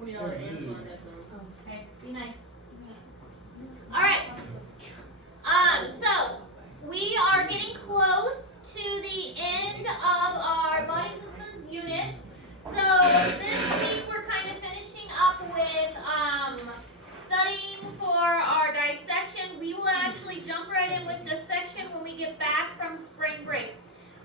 $20 Amazon headphones. Okay, be nice. All right. So we are getting close to the end of our body systems unit. So this week we're kind of finishing up with studying for our dissection. We will actually jump right in with dissection when we get back from spring break.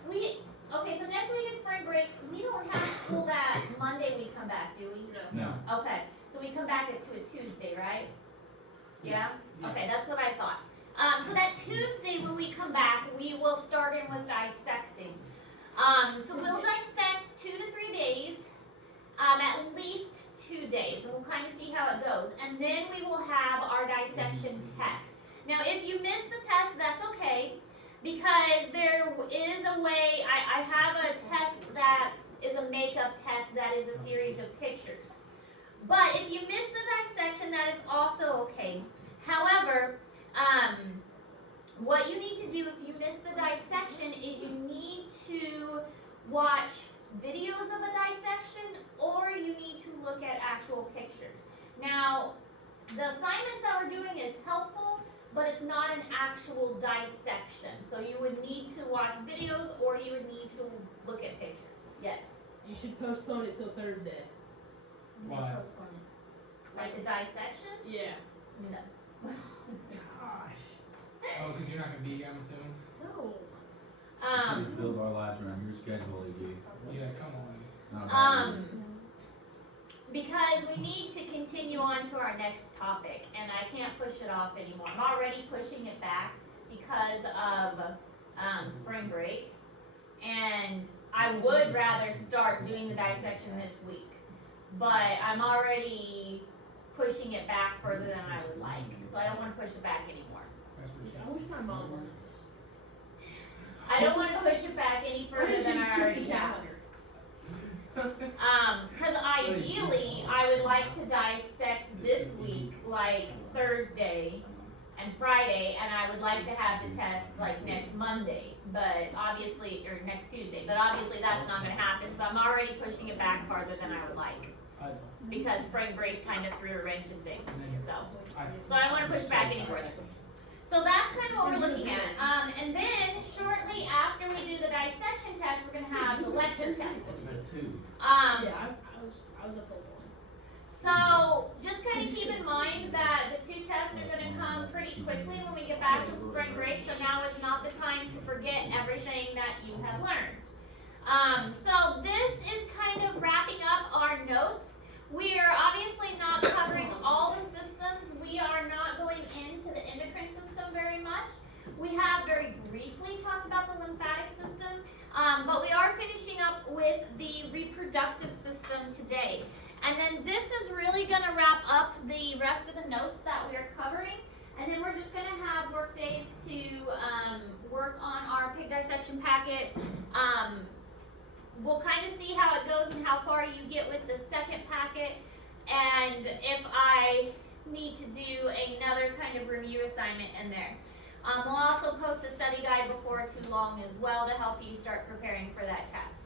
Okay, so next week is spring break. We don't have school that Monday we come back, do we? No. Okay, so we come back to a Tuesday, right? Yeah? Okay, that's what I thought. So that Tuesday when we come back, we will start in with dissecting. So we'll dissect 2 to 3 days, at least 2 days, and we'll kind of see how it goes. And then we will have our dissection test. Now, if you miss the test, that's okay, because there is a way, I have a test that is a makeup test that is a series of pictures. But if you miss the dissection, that is also okay. However, what you need to do if you miss the dissection is you need to watch videos of a dissection, or you need to look at actual pictures. Now, the assignments that we're doing is helpful, but it's not an actual dissection. So you would need to watch videos, or you would need to look at pictures. Yes? You should postpone it till Thursday. Why? Postpone it. Like the dissection? Yeah. No. Gosh. Oh, because you're not going to be here, I'm assuming? No. We just build our lives around your schedule, AJ. Yeah, come on. It's not about you. Because we need to continue on to our next topic, and I can't push it off anymore. I'm already pushing it back because of spring break, and I would rather start doing the dissection this week, but I'm already pushing it back further than I would like, so I don't want to push it back anymore. That's what I wish my mom was. I don't want to push it back any further than I already have. Because ideally, I would like to dissect this week, like Thursday and Friday, and I would like to have the test like next Monday, but obviously, or next Tuesday, but obviously that's not going to happen, so I'm already pushing it back farther than I would like, because spring break kind of threw a wrench in things, so I don't want to push back any further. So that's kind of what we're looking at. And then shortly after we do the dissection test, we're going to have the lecture test. Yeah, I was up till 1. So just kind of keep in mind that the 2 tests are going to come pretty quickly when we get back from spring break. So now is not the time to forget everything that you have learned. So this is kind of wrapping up our notes. We are obviously not covering all the systems. We are not going into the endocrine system very much. We have very briefly talked about the lymphatic system, but we are finishing up with the reproductive system today. And then this is really going to wrap up the rest of the notes that we are covering. And then we're just going to have work days to work on our pig dissection packet. We'll kind of see how it goes and how far you get with the second packet, and if I need to do another kind of review assignment in there. We'll also post a study guide before too long as well to help you start preparing for that test.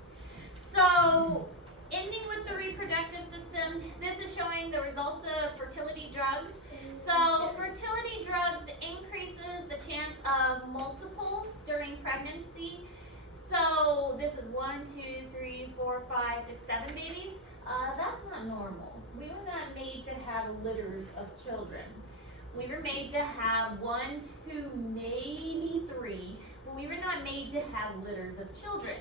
So, ending with the reproductive system, this is showing the results of fertility drugs. So, fertility drugs increases the chance of multiples during pregnancy. So this is 1, 2, 3, 4, 5, 6, 7 babies. That's not normal. We were not made to have litters of children. We were made to have 1, 2, maybe 3, but we were not made to have litters of children.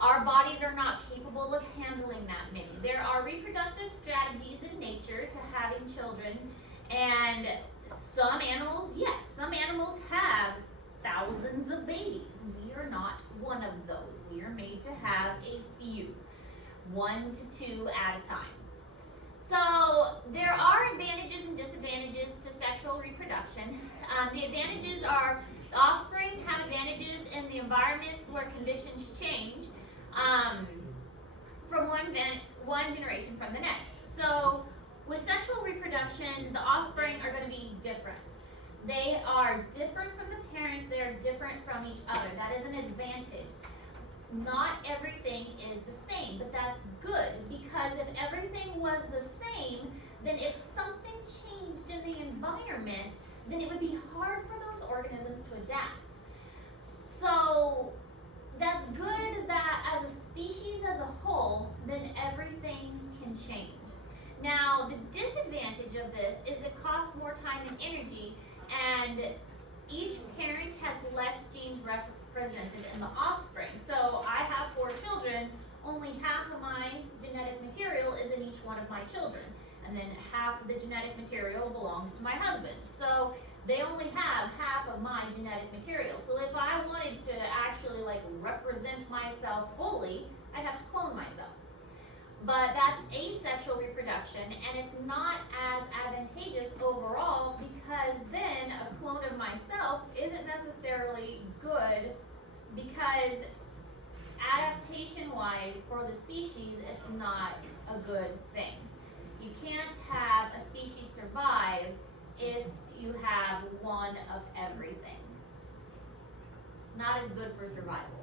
Our bodies are not capable of handling that many. There are reproductive strategies in nature to having children, and some animals, yes, some animals have thousands of babies. We are not one of those. We are made to have a few, 1 to 2 at a time. So there are advantages and disadvantages to sexual reproduction. The advantages are the offspring have advantages in the environments where conditions change from one generation from the next. So with sexual reproduction, the offspring are going to be different. They are different from the parents. They are different from each other. That is an advantage. not everything is the same, but that's good, because if everything was the same, then if something changed in the environment, then it would be hard for those organisms to adapt. So that's good that as a species as a whole, then everything can change. Now, the disadvantage of this is it costs more time and energy, and each parent has less genes represented in the offspring. So I have 4 children, only half of my genetic material is in each one of my children, and then half of the genetic material belongs to my husband. So they only have half of my genetic material. So if I wanted to actually like represent myself fully, I'd have to clone myself. But that's asexual reproduction, and it's not as advantageous overall, because then a clone of myself isn't necessarily good, because adaptation-wise for the species, it's not a good thing. You can't have a species survive if you have one of everything. It's not as good for survival.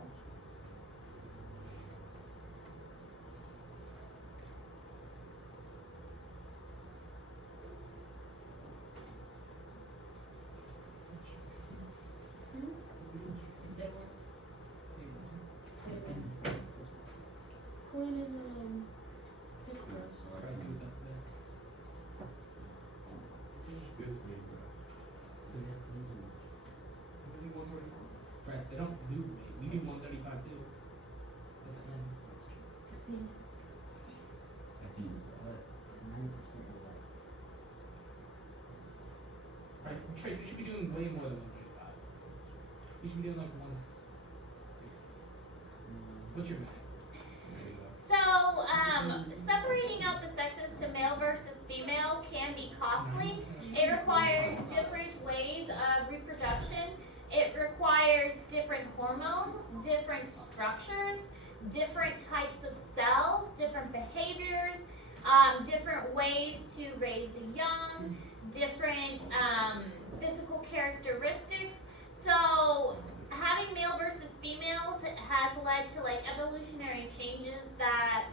Press, they don't do me. We do 135 too. At the end. Right, Trace, you should be doing way more than 135. You should be doing like 1. What's your max? There you go. So, separating out the sexes to male versus female can be costly. It requires different ways of reproduction. It requires different hormones, different structures, different types of cells, different behaviors, different ways to raise the young, different physical characteristics. So having male versus females has led to like evolutionary changes that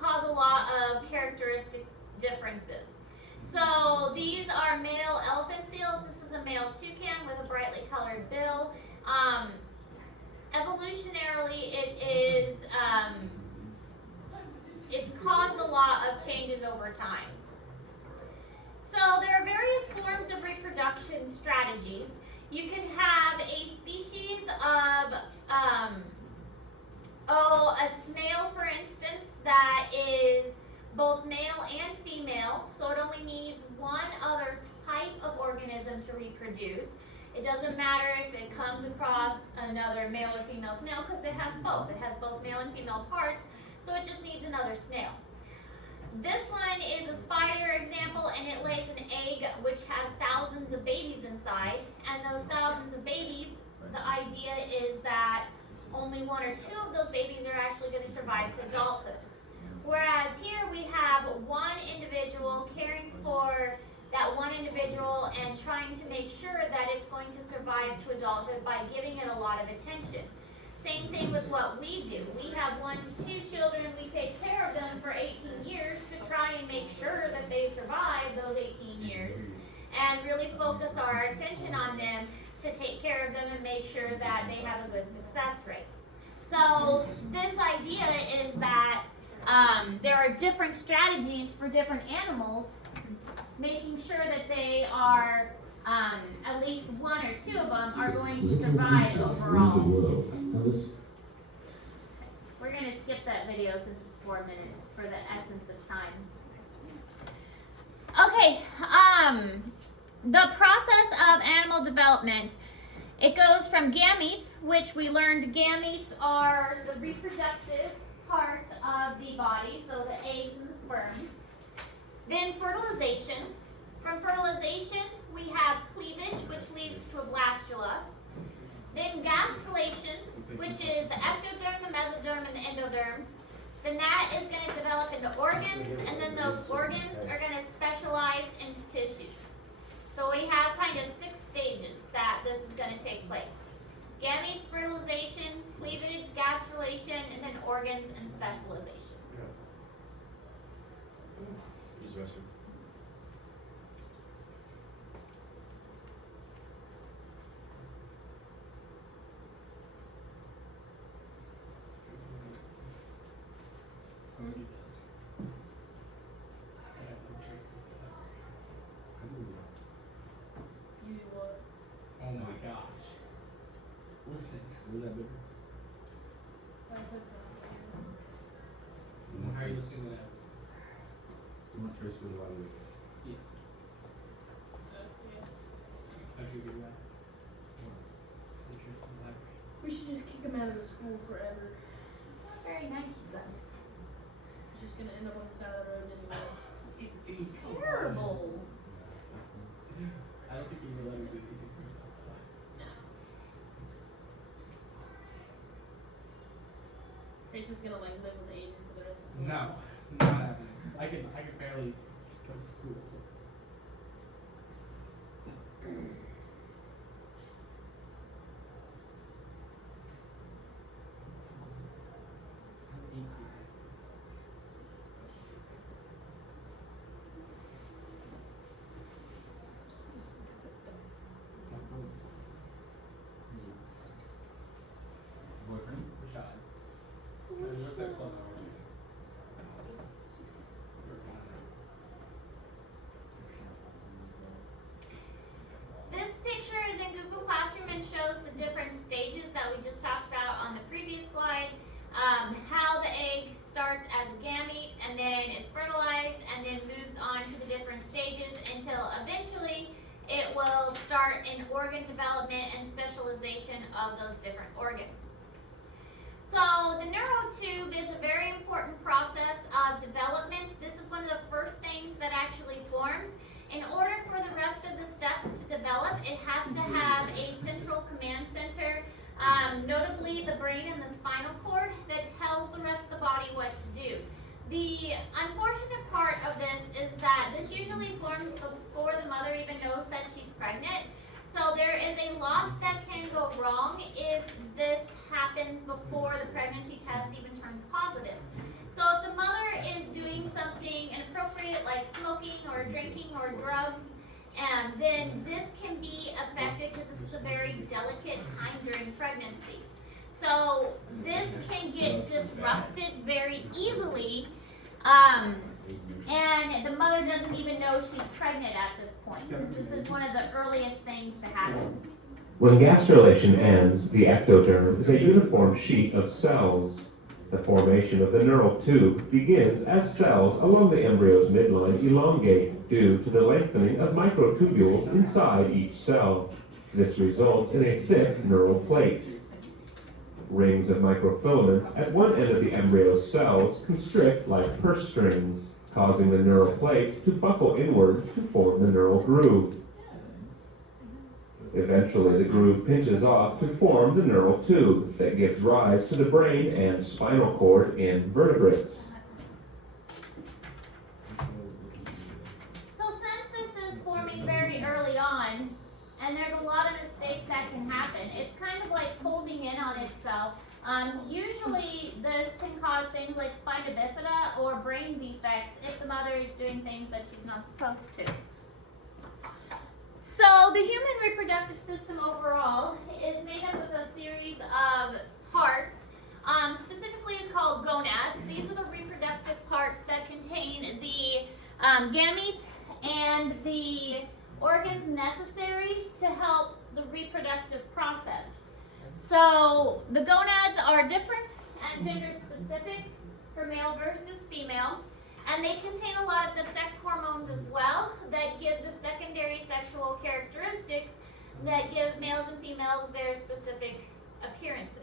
cause a lot of characteristic differences. So these are male elephant seals. This is a male toucan with a brightly colored bill. Evolutionarily, it's caused a lot of changes over time. So there are various forms of reproduction strategies. You can have a species of, a snail, for instance, that is both male and female, so it only needs one other type of organism to reproduce. It doesn't matter if it comes across another male or female snail, because it has both. It has both male and female parts, so it just needs another snail. This one is a spider example, and it lays an egg which has thousands of babies inside, and those thousands of babies, the idea is that only 1 or 2 of those babies are actually going to survive to adulthood. Whereas here we have one individual caring for that one individual and trying to make sure that it's going to survive to adulthood by giving it a lot of attention. Same thing with what we do. We have 1 to 2 children, we take care of them for 18 years to try and make sure that they survive those 18 years and really focus our attention on them to take care of them and make sure that they have a good success rate. So this idea is that there are different strategies for different animals, making sure that they are, at least 1 or 2 of them are going to survive overall. We're going to skip that video since it's 4 minutes for the essence of time. Okay, the process of animal development, it goes from gametes, which we learned gametes are the reproductive part of the body, so the eggs and the sperm. Then fertilization. From fertilization, we have cleavage, which leads to a blastula. Then gastrulation, which is the ectoderm, the mesoderm, and the endoderm. Then that is going to develop into organs, and then those organs are going to specialize into tissues. So we have kind of 6 stages that this is going to take place. gametes, fertilization, cleavage, gastrulation, and then organs and specialization. Use the restroom. Already does. So I have no traces of that. You do what? Oh my gosh. Listen. How are you listening to that? You want Trace with a lot of it. Yes. Yeah. How'd you get last? It's interesting library. We should just kick him out of the school forever. Not very nice, you guys. He's just gonna end up on the side of the road anyway. Terrible. I don't think you were letting me do anything for yourself. No. Trace is gonna like live with Aiden for the rest of his life. No, not happening. I can barely go to school. Boyfriend? Rashad. What's that club hour? This picture is in Google Classroom and shows the different stages that we just talked about on the previous slide. How the egg starts as a gamete and then is fertilized and then moves on to the different stages until eventually it will start in organ development and specialization of those different organs. So the neurotube is a very important process of development. This is one of the first things that actually forms. In order for the rest of the steps to develop, it has to have a central command center, notably the brain and the spinal cord, that tells the rest of the body what to do. The unfortunate part of this is that this usually forms before the mother even knows that she's pregnant. So there is a lot that can go wrong if this happens before the pregnancy test even turns positive. So if the mother is doing something inappropriate like smoking or drinking or drugs, then this can be affected because this is a very delicate time during pregnancy. So this can get disrupted very easily, and the mother doesn't even know she's pregnant at this point, since this is one of the earliest things to happen. When gastrulation ends, the ectoderm is a uniform sheet of cells. The formation of the neural tube begins as cells along the embryo's midline elongate due to the lengthening of microtubules inside each cell. This results in a thick neural plate. Rings of microfilaments at one end of the embryo's cells constrict like purse strings, causing the neural plate to buckle inward to form the neural groove. Eventually, the groove pinches off to form the neural tube that gives rise to the brain and spinal cord in vertebrates. So since this is forming very early on, and there's a lot of mistakes that can happen, it's kind of like folding in on itself. Usually this can cause things like spina bifida or brain defects if the mother is doing things that she's not supposed to. So the human reproductive system overall is made up of a series of parts, specifically called gonads. These are the reproductive parts that contain the gametes and the organs necessary to help the reproductive process. So the gonads are different and gender specific for male versus female. And they contain a lot of the sex hormones as well that give the secondary sexual characteristics that give males and females their specific appearances.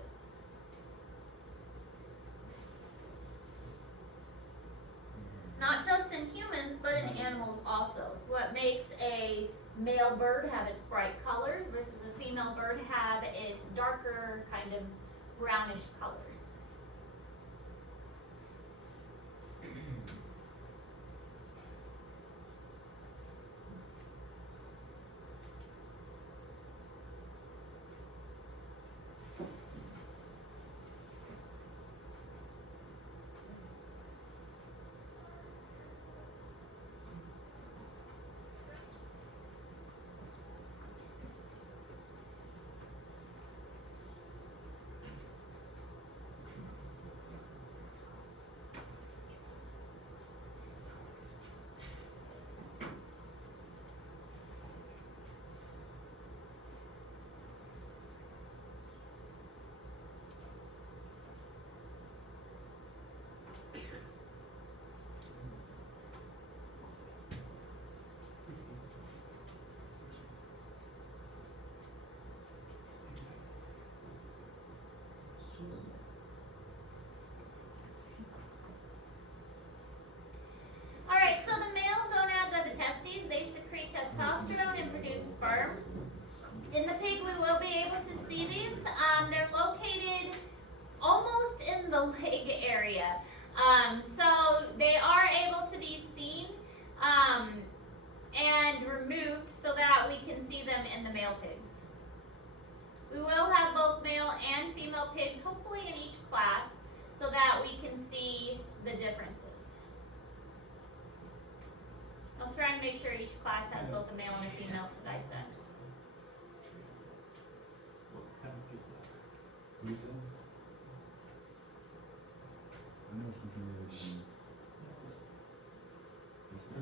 Not just in humans, but in animals also. It's what makes a male bird have its bright colors versus a female bird have its darker, kind of brownish colors. able to see these. They're located almost in the leg area. So they are able to be seen and removed so that we can see them in the male pigs. We will have both male and female pigs, hopefully in each class, so that we can see the differences. I'll try and make sure each class has both a male and a female to dissect. Lisa? I know something really good. Lisa?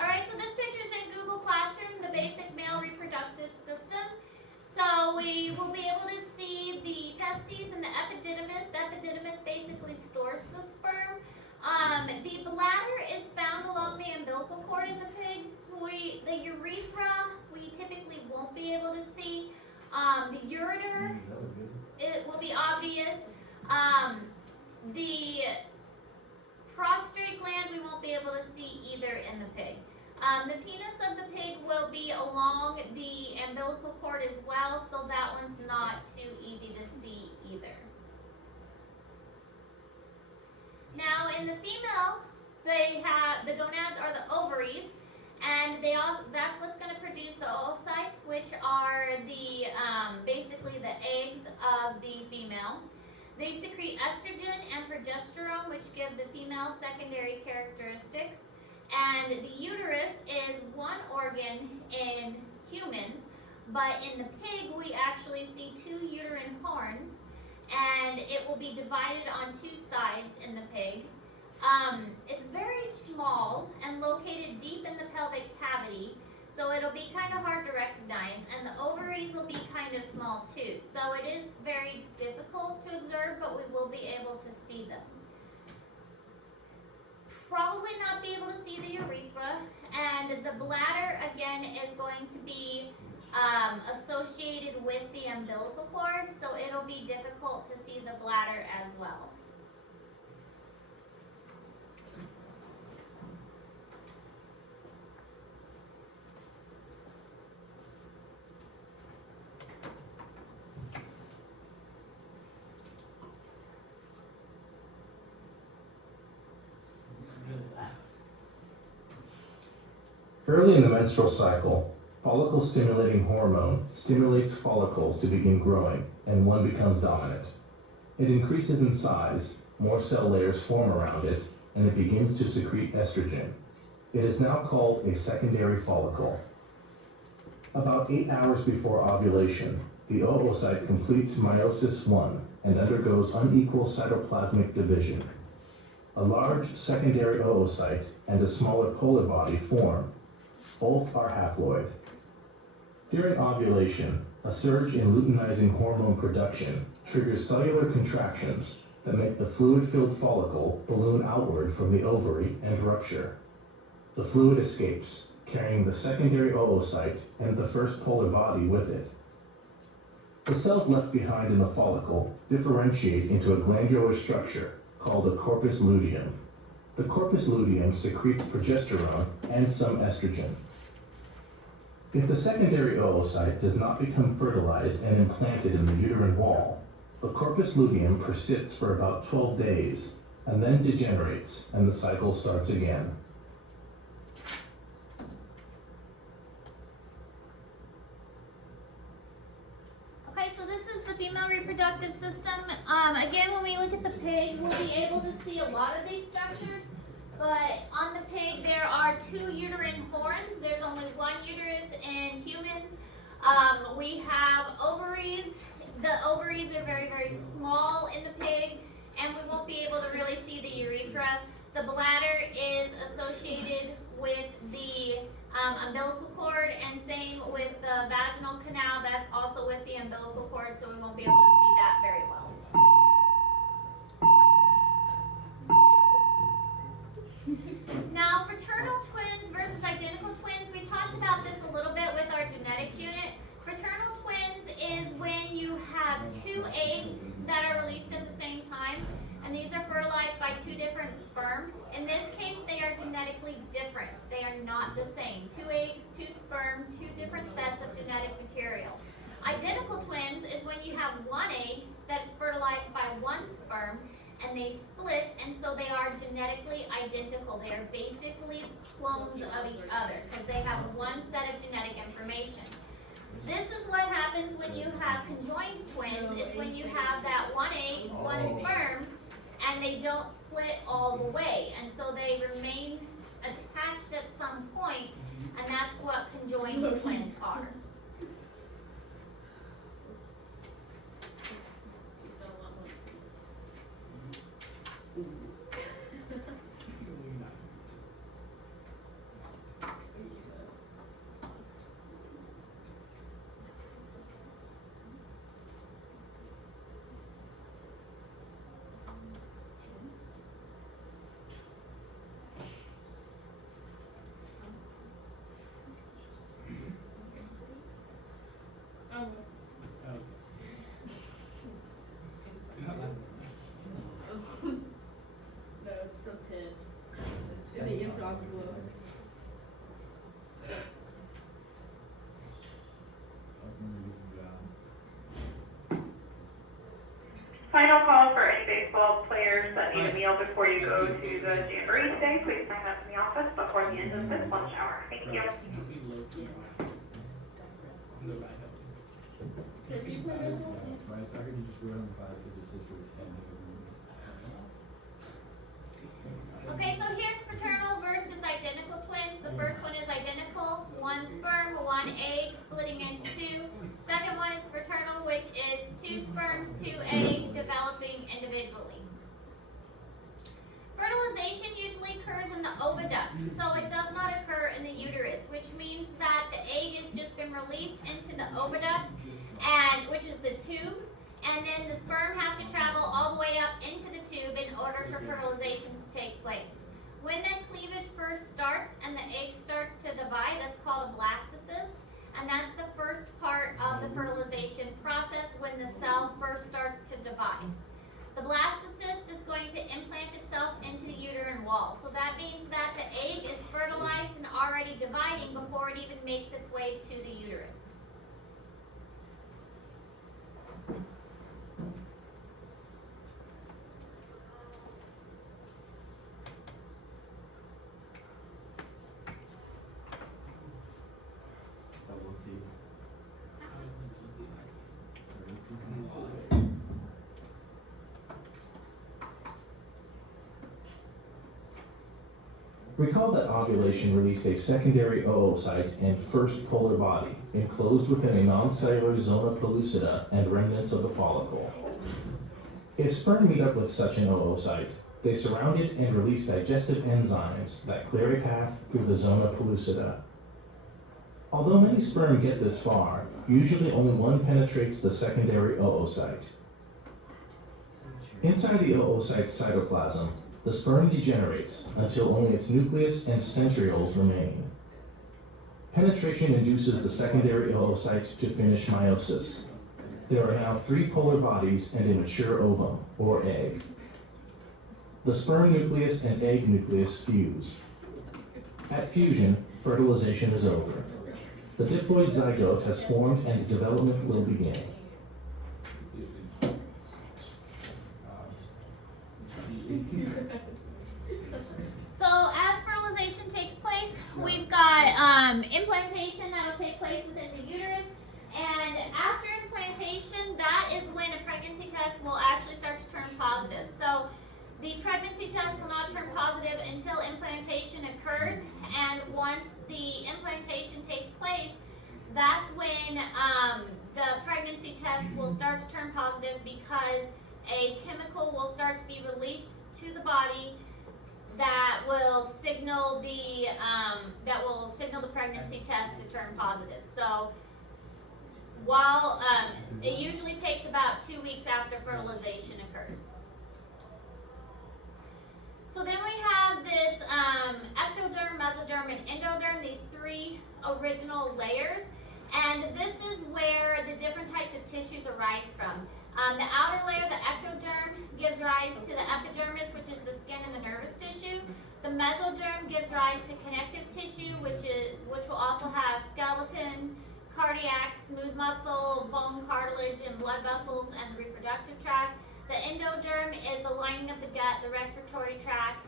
Alright, so this picture's in Google Classroom, the basic male reproductive system. So we will be able to see the testes and the epididymis. The epididymis basically stores the sperm. The bladder is found along the umbilical cord in the pig. The urethra, we typically won't be able to see. The ureter, it will be obvious. The prostrate gland, we won't be able to see either in the pig. The penis of the pig will be along the umbilical cord as well, so that one's not too easy to see either. Now in the female, they have the gonads are the ovaries, and that's what's going to produce the oocytes, which are the basically the eggs of the female. They secrete estrogen and progesterone, which give the female secondary characteristics. And the uterus is one organ in humans, but in the pig we actually see 2 uterine horns, and it will be divided on 2 sides in the pig. It's very small and located deep in the pelvic cavity, so it'll be kind of hard to recognize, and the ovaries will be kind of small too. So it is very difficult to observe, but we will be able to see them. Probably not be able to see the urethra, and the bladder again is going to be associated with the umbilical cord, so it'll be difficult to see the bladder as well. Early in the menstrual cycle, follicle-stimulating hormone stimulates follicles to begin growing, and one becomes dominant. It increases in size, more cell layers form around it, and it begins to secrete estrogen. It is now called a secondary follicle. About 8 hours before ovulation, the oocyte completes meiosis I and undergoes unequal cytoplasmic division. A large secondary oocyte and a smaller polar body form. Both are haploid. During ovulation, a surge in luteinizing hormone production triggers cellular contractions that make the fluid-filled follicle balloon outward from the ovary and rupture. The fluid escapes, carrying the secondary oocyte and the first polar body with it. The cells left behind in the follicle differentiate into a glandular structure called a corpus luteum. The corpus luteum secretes progesterone and some estrogen. If the secondary oocyte does not become fertilized and implanted in the uterine wall, the corpus luteum persists for about 12 days and then degenerates, and the cycle starts again. Okay, so this is the female reproductive system. Again, when we look at the pig, we'll be able to see a lot of these structures. But on the pig, there are 2 uterine horns. There's only 1 uterus in humans. We have ovaries. The ovaries are very, very small in the pig, and we won't be able to really see the urethra. The bladder is associated with the umbilical cord, and same with the vaginal canal. That's also with the umbilical cord, so we won't be able to see that very well. Now, fraternal twins versus identical twins, we talked about this a little bit with our genetics unit. Fraternal twins is when you have 2 eggs that are released at the same time, and the sperm. In this case, they are genetically different. They are not the same. 2 eggs, 2 sperm, 2 different sets of genetic material. Identical twins is when you have 1 egg that is fertilized by 1 sperm, and they split, and so they are genetically identical. They are basically clones of each other because they have 1 set of genetic information. This is what happens when you have conjoined twins. It's when you have that 1 egg, 1 sperm, and they don't split all the way, and so they remain attached at some point, and that's what conjoined twins are. No, it's from 10. In the improv club. Final call for any baseball players that need a meal before you go to the Jamboree today. Please sign up in the office before the end of this lunch hour. Thank you. Did you play baseball? My soccer teacher just wrote on the 5 because his sister was standing over me. Okay, so here's fraternal versus identical twins. The first one is identical, 1 sperm, 1 egg, splitting into 2. Second one is fraternal, which is 2 sperms, 2 egg, developing individually. Fertilization usually occurs in the oviduct, so it does not occur in the uterus, which means that the egg has just been released into the oviduct, and which is the tube, and then the sperm have to travel all the way up into the tube in order for fertilization to take place. When the cleavage first starts and the egg starts to divide, that's called a blastocyst, and that's the first part of the fertilization process when the cell first starts to divide. The blastocyst is going to implant itself into the uterine wall, so that means that the egg is fertilized and already dividing before it even makes its way to the uterus. Double T. Recall that ovulation released a secondary oocyte and first polar body, enclosed within a non-cellular zona pellucida and remnants of the follicle. If sperm meet up with such an oocyte, they surround it and release digestive enzymes that clear a path through the zona pellucida. Although many sperm get this far, usually only one penetrates the secondary oocyte. Inside the oocyte's cytoplasm, the sperm degenerates until only its nucleus and centrioles remain. Penetration induces the secondary oocyte to finish meiosis. There are now 3 polar bodies and a mature ovum, or egg. The sperm nucleus and egg nucleus fuse. At fusion, fertilization is over. The diploid zygote has formed and development will begin. So as fertilization takes place, we've got implantation that'll take place within the uterus, and after implantation, that is when a pregnancy test will actually start to turn positive. So the pregnancy test will not turn positive until implantation occurs, and once the implantation takes place, that's when the pregnancy test will start to turn positive, because a chemical will start to be released to the body that will signal the pregnancy test to turn positive. So while it usually takes about 2 weeks after fertilization occurs. So then we have this ectoderm, mesoderm, and endoderm, these 3 original layers. And this is where the different types of tissues arise from. The outer layer, the ectoderm, gives rise to the epidermis, which is the skin and the nervous tissue. The mesoderm gives rise to connective tissue, which will also have skeleton, cardiac, smooth muscle, bone cartilage, and blood vessels, and the reproductive tract. The endoderm is the lining of the gut, the respiratory tract,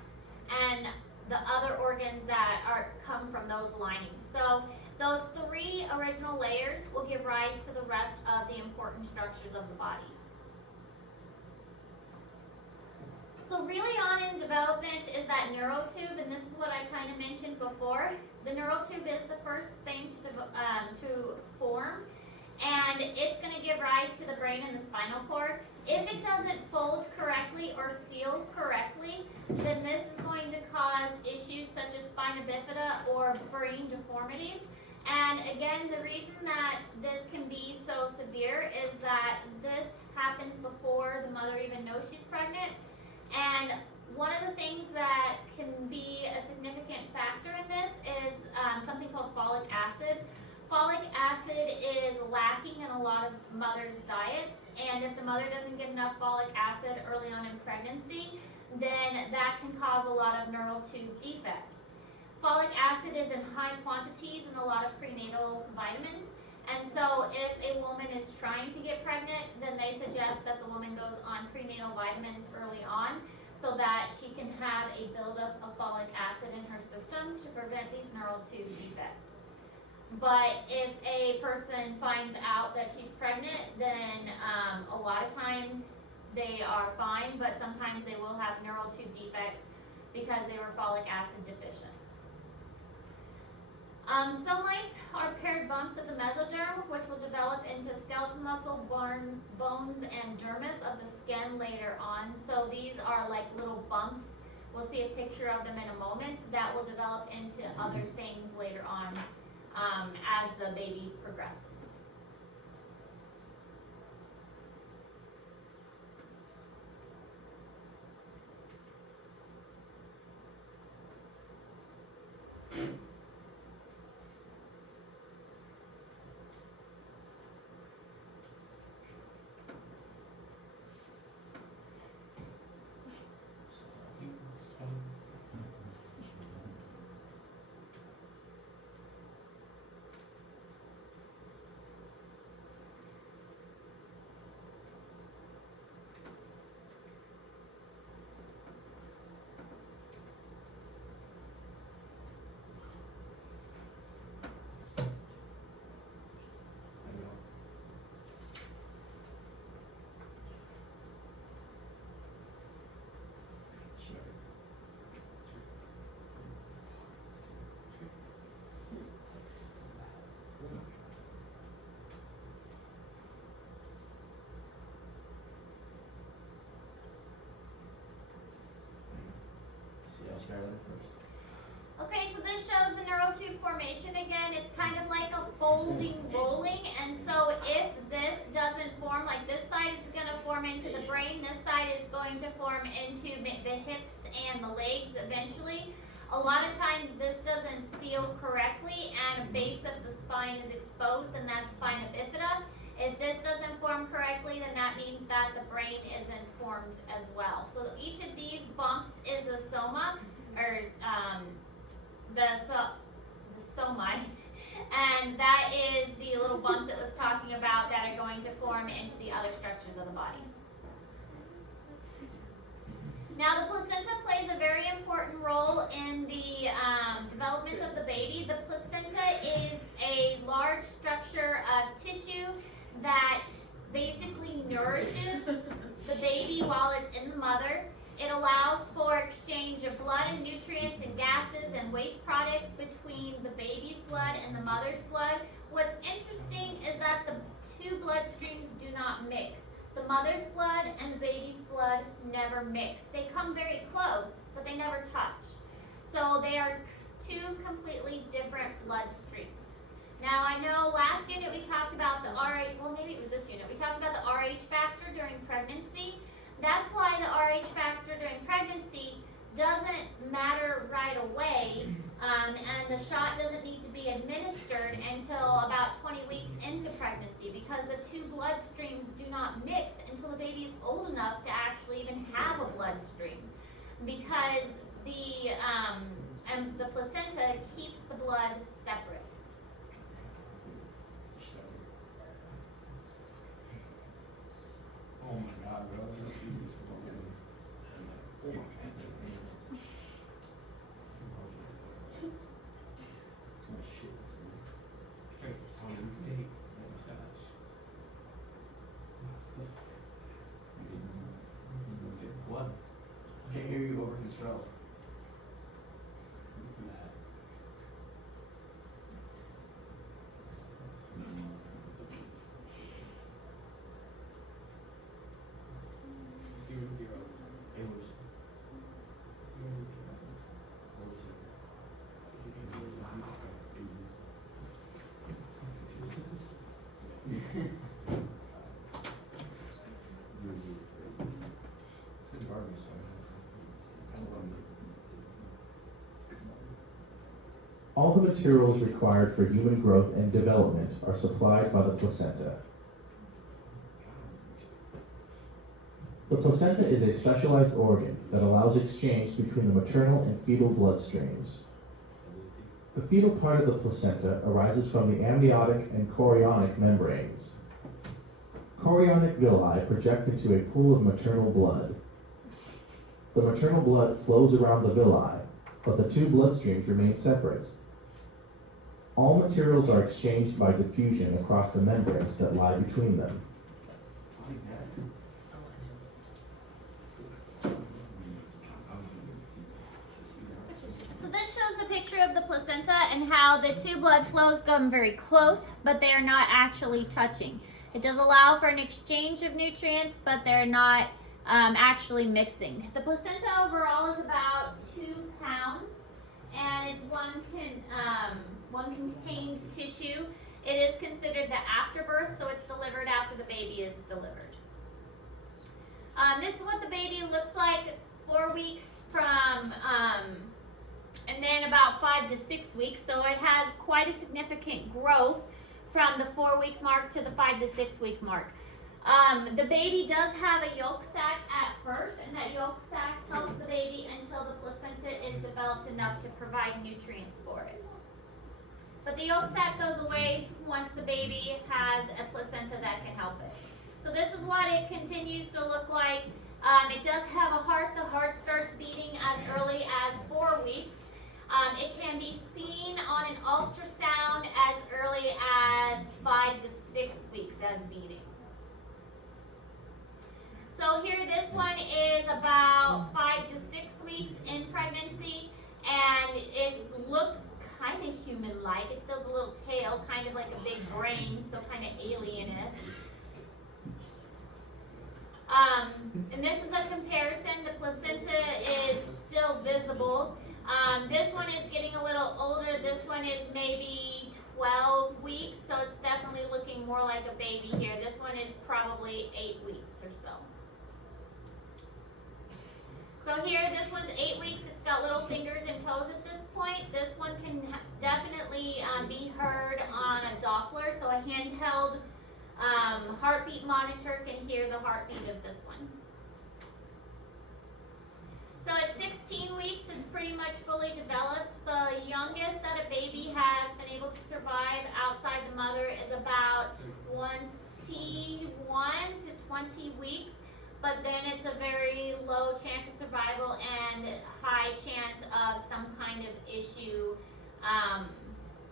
and the other organs that come from those linings. So those three original layers will give rise to the rest of the important structures of the body. So really on in development is that neural tube, and this is what I kind of mentioned before. The neural tube is the first thing to form, and it's going to give rise to the brain and the spinal cord. If it doesn't fold correctly or seal correctly, then this is going to cause issues such as spina bifida or brain deformities. And again, the reason that this can be so severe is that this happens before the mother even knows she's pregnant. And one of the things that can be a significant factor in this is something called folic acid. Folic acid is lacking in a lot of mothers' diets, and if the mother doesn't get enough folic acid early on in pregnancy, then that can cause a lot of neural tube defects. Folic acid is in high quantities in a lot of prenatal vitamins, and so if a woman is trying to get pregnant, then they suggest that the woman goes on prenatal vitamins early on so that she can have a buildup of folic acid in her system to prevent these neural tube defects. But if a person finds out that she's pregnant, then a lot of times they are fine, but sometimes they will have neural tube defects because they were folic acid deficient. Somites are paired bumps of the mesoderm, which will develop into skeletal muscle, bones, and dermis of the skin later on. So these are like little bumps. We'll see a picture of them in a moment that will develop into other things later on as the baby progresses. Okay, so this shows the neural tube formation again. It's kind of like a folding rolling, and so if this doesn't form, like this side is going to form into the brain, this side is going to form into the hips and the legs eventually. A lot of times this doesn't seal correctly and a base of the spine is exposed, and that's spina bifida. If this doesn't form correctly, then that means that the brain isn't formed as well. So each of these bumps is a soma, or the somite, and that is the little bumps it was talking about that are going to form into the other structures of the body. Now the placenta plays a very important role in the development of the baby. The placenta is a large structure of tissue that basically nourishes the baby while it's in the mother. It allows for exchange of blood and nutrients and gases and waste products between the baby's blood and the mother's blood. What's interesting is that the two blood streams do not mix. The mother's blood and the baby's blood never mix. They come very close, but they never touch. So they are two completely different blood streams. Now I know last unit we talked about the RH, well maybe it was this unit, we talked about the RH factor during pregnancy. That's why the RH factor during pregnancy doesn't matter right away, and the shot doesn't need to be administered until about 20 weeks into pregnancy, because because the two bloodstreams do not mix until the baby is old enough to actually even have a bloodstream, because the placenta keeps the blood separate. Oh my god, bro. This is fucking. Oh my god. What? I can't hear you over his throat. All the materials required for human growth and development are supplied by the placenta. The placenta is a specialized organ that allows exchange between the maternal and fetal bloodstreams. The fetal part of the placenta arises from the amniotic and chorionic membranes. Chorionic villi project into a pool of maternal blood. The maternal blood flows around the villi, but the two bloodstreams remain separate. All materials are exchanged by diffusion across the membranes that lie between them. So this shows the picture of the placenta and how the two blood flows come very close, but they are not actually touching. It does allow for an exchange of nutrients, but they're not actually mixing. The placenta overall is about 2 pounds, and it's one contained tissue. It is considered the afterbirth, so it's delivered after the baby is delivered. This is what the baby looks like 4 weeks from, and then about 5 to 6 weeks. So it has quite a significant growth from the 4-week mark to the 5 to 6 week mark. The baby does have a yolk sac at first, and that yolk sac helps the baby until the placenta is developed enough to provide nutrients for it. But the yolk sac goes away once the baby has a placenta that can help it. So this is what it continues to look like. It does have a heart. The heart starts beating as early as 4 weeks. It can be seen on an ultrasound as early as 5 to 6 weeks as beating. So here, this one is about 5 to 6 weeks in pregnancy, and it looks kind of human-like. It still has a little tail, kind of like a big brain, so kind of alien-ish. And this is a comparison. The placenta is still visible. This one is getting a little older. This one is maybe 12 weeks, so it's definitely looking more like a baby here. This one is probably 8 weeks or so. So here, this one's 8 weeks. It's got little fingers and toes at this point. This one can definitely be heard on a Doppler, so a handheld heartbeat monitor can hear the heartbeat of this one. So at 16 weeks, it's pretty much fully developed. The youngest that a baby has been able to survive outside the mother is about 21 to 20 weeks, but then it's a very low chance of survival and high chance of some kind of issue,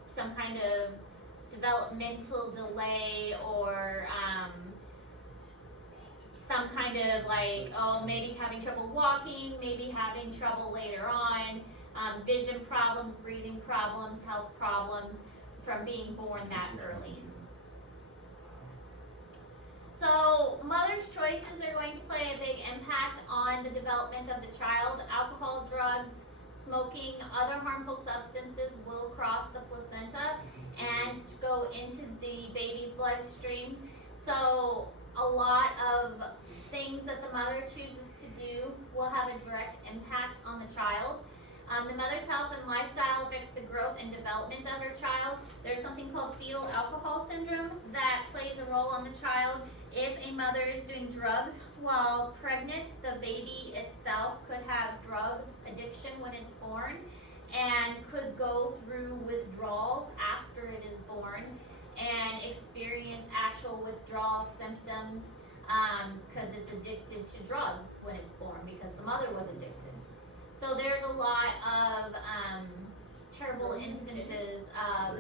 some kind of developmental delay, or some kind of like, maybe having trouble walking, maybe having trouble later on, vision problems, breathing problems, health problems from being born that early. So mother's choices are going to play a big impact on the development of the child. Alcohol, drugs, smoking, other harmful substances will cross the placenta and go into the baby's bloodstream. So a lot of things that the mother chooses to do will have a direct impact on the child. The mother's health and lifestyle affects the growth and development of her child. There's something called fetal alcohol syndrome that plays plays a role on the child. If a mother is doing drugs while pregnant, the baby itself could have drug addiction when it's born and could go through withdrawal after it is born and experience actual withdrawal symptoms because it's addicted to drugs when it's born because the mother was addicted. So there's a lot of terrible instances of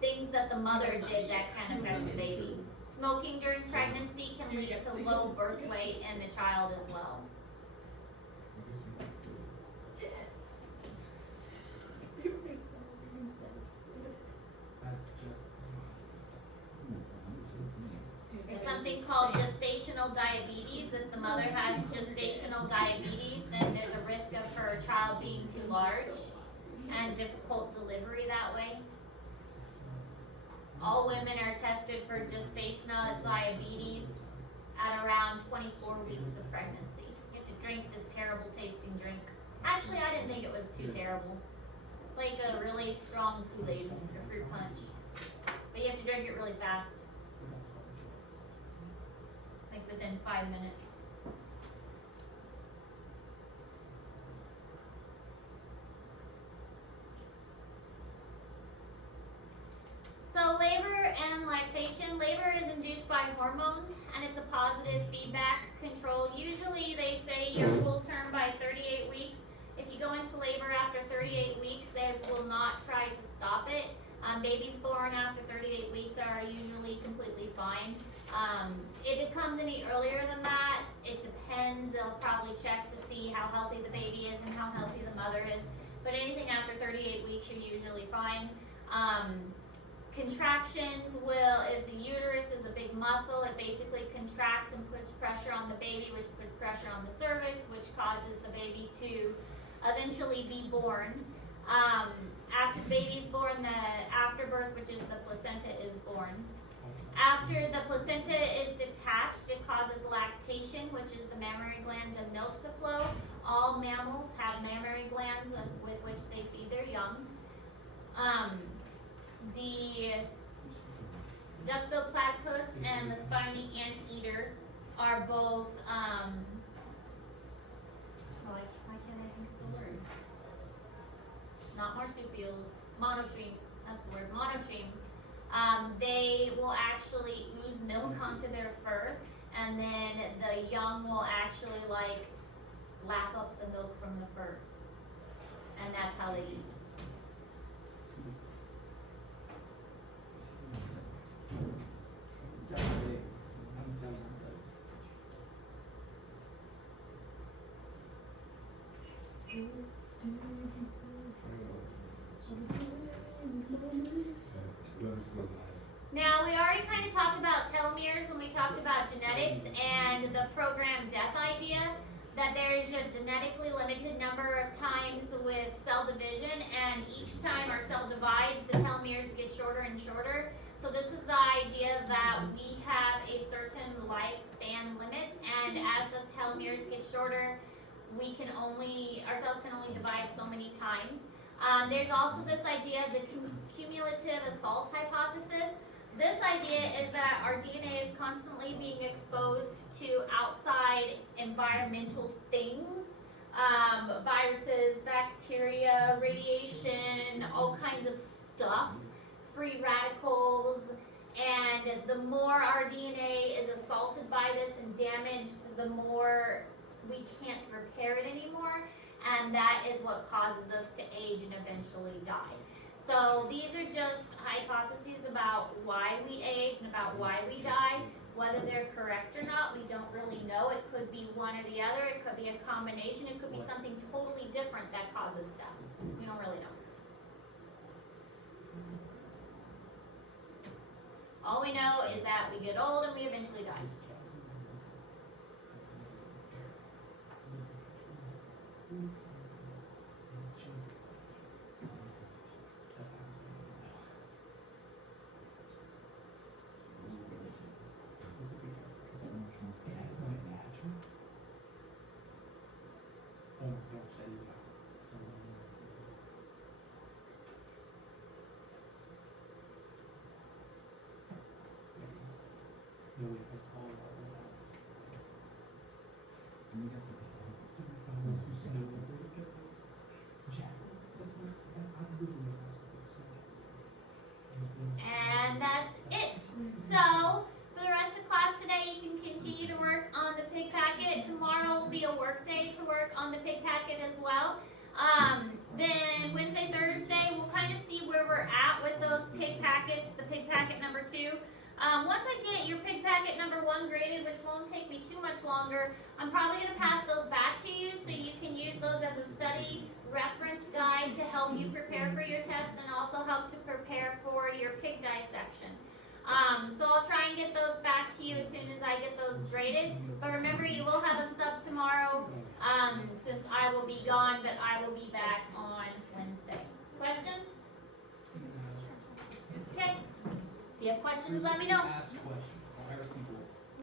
things that the mother did that can affect the baby. Smoking during pregnancy can lead to low birth weight in the child as well. That's just. There's something called gestational diabetes. If the mother has gestational diabetes, then there's a risk of her child being too large and difficult delivery that way. All women are tested for gestational diabetes at around 24 weeks of pregnancy. You have to drink this terrible tasting drink. Actually, I didn't think it was too terrible. It's like a really strong Kool-Aid or fruit punch. But you have to drink it really fast. Like within 5 minutes. So labor and lactation. Labor is induced by hormones and it's a positive feedback control. Usually they say you're full term by 38 weeks. If you go into labor after 38 weeks, they will not try to stop it. Babies born after 38 weeks are usually completely fine. If it comes any earlier than that, it depends. They'll probably check to see how healthy the baby is and how healthy the mother is. But anything after 38 weeks, you're usually fine. Contractions is the uterus is a big muscle. It basically contracts and puts pressure on the baby, which puts pressure on the cervix, which causes the baby to eventually be born. After the baby's born, the afterbirth, which is the placenta, is born. After the placenta is detached, it causes lactation, which is the mammary glands and milk to flow. All mammals have mammary glands with which they feed their young. The ductoplatypus and the spiny anteater are both, why can't I think of the word? Not marsupials, monotremes, that's the word, monotremes. They will actually ooze milk onto their fur, and then the young will actually like lap up the milk from the fur. And that's how they eat. Now, we already kind of talked about telomeres when we talked about genetics and the programmed death idea, that there's a genetically limited number of times with cell division, and each time our cell divides, the telomeres get shorter and shorter. So this is the idea that we have a certain lifespan limit, and as the telomeres get shorter, our cells can only divide so many times. There's also this idea, the cumulative assault hypothesis. This idea is that our DNA is constantly being exposed to outside environmental things, viruses, bacteria, radiation, all kinds of stuff, free radicals, and the more our DNA is assaulted by this and damaged, the more we can't repair it anymore, and that is what causes us to age and eventually die. So these are just hypotheses about why we age and about why we die. Whether they're correct or not, we don't really know. It could be one or the other. It could be a combination. It could be something totally different that causes death. We don't really know. All we know is that we get old and we eventually die. No, wait, that's all about that. You got some percent. Jack, that's not, I live in this house before, And that's it. So, for the rest of class today, you can continue to work on the pig packet. Tomorrow will be a work day to work on the pig packet as well. Then Wednesday, Thursday, we'll kind of see where we're at with those pig packets, the pig packet number 2. Once I get your pig packet number 1 graded, which won't take me too much longer, I'm probably going to pass those back to you so you can use those as a study reference guide to help you prepare for your test and also help to prepare for your pig dissection. So I'll try and get those back to you as soon as I get those graded. But remember, you will have a sub tomorrow since I will be gone, but I will be back on Wednesday. Questions? Okay. If you have questions, let me know. Ask questions.